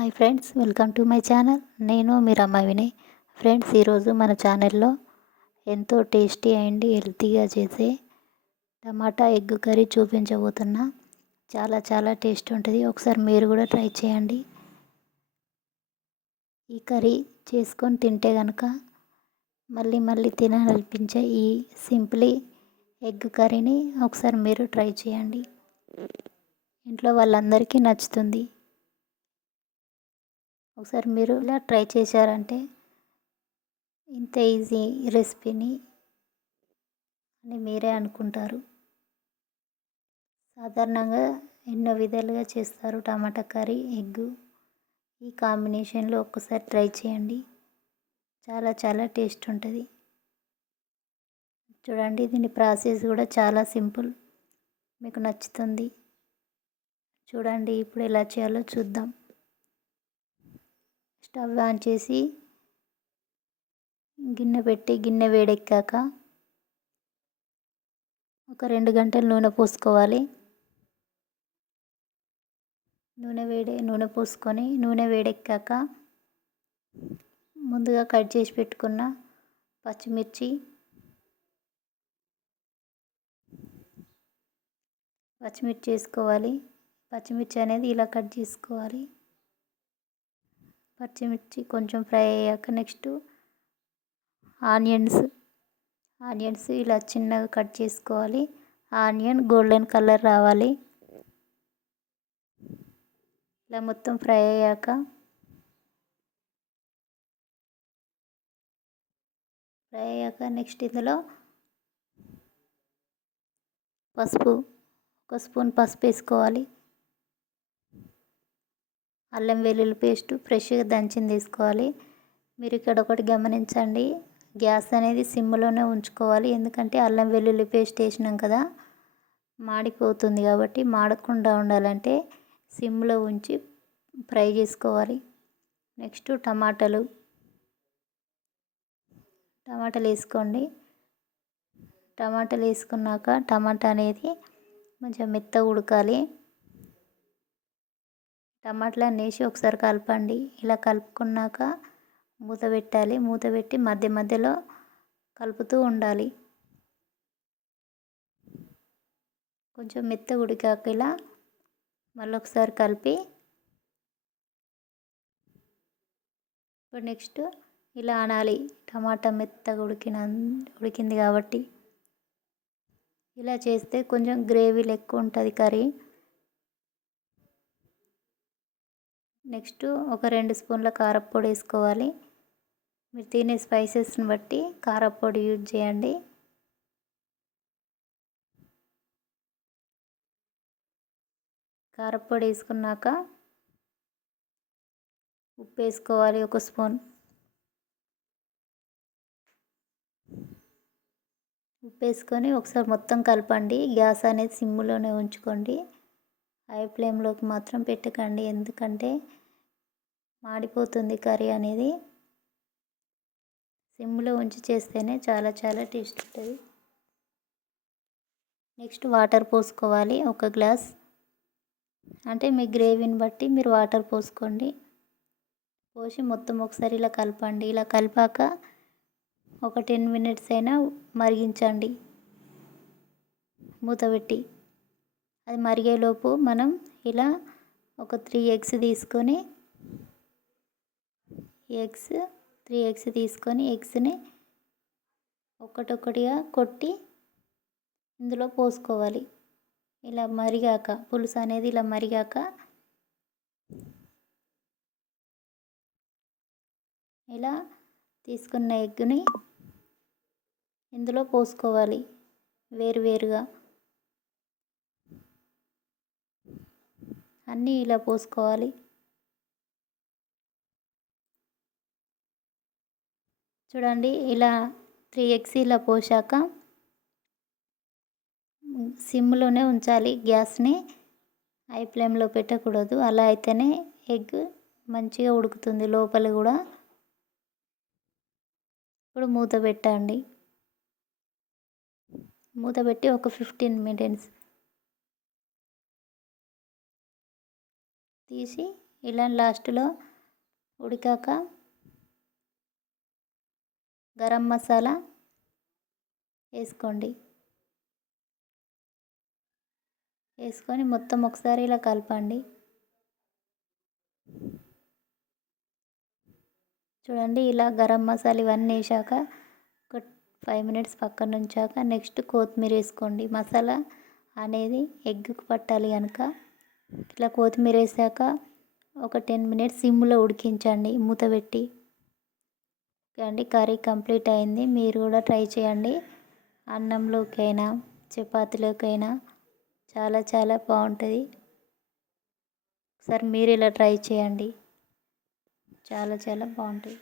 Hi friends, welcome to my channel. నేను మీ రమావిని. Friends, ఈరోజు మన ఛానల్లో ఎంతో టేస్టీ అండ్ హెల్తీగా చేసే టమాటా ఎగ్ కర్రీ చూపించబోతున్నా. చాలా టేస్ట్ ఉంటుంది. ఒకసారి మీరు కూడా ట్రై చేయండి. ఈ కర్రీ చేసుకొని తింటే కనుక మళ్ళీ తినాలనిపించే ఈ సింప్లీ ఎగ్ కర్రీని ఒకసారి మీరు ట్రై చేయండి. ఇంట్లో వాళ్ళందరికీ నచ్చుతుంది. ఒకసారి మీరు ఇలా ట్రై చేశారంటే ఇంత ఈజీ రెసిపీని అని మీరే అనుకుంటారు. సాధారణంగా ఎన్నో విధాలుగా చేస్తారు టమాటా కర్రీ, ఎగ్. ఈ కాంబినేషన్లో ఒక్కసారి ట్రై చేయండి. చాలా టేస్ట్ ఉంటుంది. చూడండి, దీని ప్రాసెస్ కూడా చాలా సింపుల్. మీకు నచ్చుతుంది. చూడండి, ఇప్పుడు ఎలా చేయాలో చూద్దాం. స్టవ్ ఆన్ చేసి గిన్నె పెట్టి గిన్నె వేడెక్కాక ఒక 2 గంటలు నూనె పోసుకోవాలి. నూనె పోసుకొని నూనె వేడెక్కాక ముందుగా కట్ చేసి పెట్టుకున్న పచ్చిమిర్చి వేసుకోవాలి. పచ్చిమిర్చి అనేది ఇలా కట్ చేసుకోవాలి. పచ్చిమిర్చి కొంచెం ఫ్రై అయ్యాక నెక్స్ట్ ఆనియన్స్ ఇలా చిన్నగా కట్ చేసుకోవాలి. ఆనియన్ గోల్డెన్ కలర్ రావాలి. ఇలా మొత్తం ఫ్రై అయ్యాక నెక్స్ట్ ఇందులో ఒక స్పూన్ పసుపు వేసుకోవాలి. అల్లం వెల్లుల్లి పేస్ట్ ఫ్రెష్గా దంచింది వేసుకోవాలి. మీరు ఇక్కడ ఒకటి గమనించండి, గ్యాస్ అనేది సిమ్లోనే ఉంచుకోవాలి. ఎందుకంటే అల్లం వెల్లుల్లి పేస్ట్ వేసినాం కదా, మాడిపోతుంది. కాబట్టి మాడకుండా ఉండాలంటే సిమ్లో ఉంచి ఫ్రై చేసుకోవాలి. నెక్స్ట్ టమాటాలు వేసుకోండి. టమాటాలు వేసుకున్నాక టమాటా అనేది కొంచెం మెత్తగా ఉడకాలి. టమాటాలను వేసి ఒకసారి కలపండి. ఇలా కలుపుకున్నాక మూత పెట్టాలి. మూత పెట్టి మధ్యలో కలుపుతూ ఉండాలి. కొంచెం మెత్తగా ఉడికాక ఇలా మళ్ళీ ఒకసారి కలిపి ఇప్పుడు నెక్స్ట్ ఇలా అనాలి. టమాటా మెత్తగా ఉడికింది కాబట్టి ఇలా చేస్తే కొంచెం గ్రేవీ లెక్క ఉంటుంది కర్రీ. నెక్స్ట్ ఒక 2 స్పూన్ల కారప్పొడి వేసుకోవాలి. మీరు తినే స్పైసెస్ని బట్టి కారప్పొడి యూజ్ చేయండి. కారప్పొడి వేసుకున్నాక ఉప్పు వేసుకోవాలి. 1 స్పూన్ ఉప్పు వేసుకొని ఒకసారి మొత్తం కలపండి. గ్యాస్ అనేది సిమ్లోనే ఉంచుకోండి. హై ఫ్లేమ్లోకి మాత్రం పెట్టకండి, ఎందుకంటే మాడిపోతుంది కర్రీ అనేది. సిమ్లో ఉంచి చేస్తేనే చాలా టేస్ట్ ఉంటుంది. నెక్స్ట్ వాటర్ పోసుకోవాలి. 1 గ్లాస్, అంటే మీ గ్రేవీని బట్టి మీరు వాటర్ పోసుకోండి. పోసి మొత్తం ఒకసారి ఇలా కలపండి. ఇలా కలిపాక ఒక 10 మినిట్స్ అయినా మరిగించండి మూత పెట్టి. అది మరిగేలోపు మనం ఇలా ఒక 3 ఎగ్స్ తీసుకొని ఎగ్స్ని ఒక్కొక్కటిగా కొట్టి ఇందులో పోసుకోవాలి. ఇలా మరిగాక పులుసు అనేది ఇలా మరిగాక ఇలా తీసుకున్న ఎగ్ని ఇందులో పోసుకోవాలి వేరుగా. అన్నీ ఇలా పోసుకోవాలి. చూడండి, ఇలా 3 ఎగ్స్ ఇలా పోసాక సిమ్లోనే ఉంచాలి. గ్యాస్ని హై ఫ్లేమ్లో పెట్టకూడదు. అలా అయితేనే ఎగ్ మంచిగా ఉడుకుతుంది లోపల కూడా. ఇప్పుడు మూత పెట్టండి. మూత పెట్టి ఒక 15 మినిట్స్ తీసి ఇలా లాస్ట్లో ఉడికాక గరం మసాలా వేసుకోండి. వేసుకొని మొత్తం ఒకసారి ఇలా కలపండి. చూడండి, ఇలా గరం మసాలా ఇవన్నీ వేసాక ఒక 5 మినిట్స్ పక్కన ఉంచాక నెక్స్ట్ కొత్తిమీర వేసుకోండి. మసాలా అనేది ఎగ్గుకు పట్టాలి కనుక ఇట్లా కొత్తిమీర వేసాక ఒక 10 మినిట్స్ సిమ్లో ఉడికించండి మూత పెట్టి. ఓకే అండి, కర్రీ కంప్లీట్ అయింది. మీరు కూడా ట్రై చేయండి. అన్నంలోకైనా చపాతీలోకైనా చాలా చాలా బాగుంటుంది. ఒకసారి మీరు ఇలా ట్రై చేయండి, చాలా చాలా బాగుంటుంది.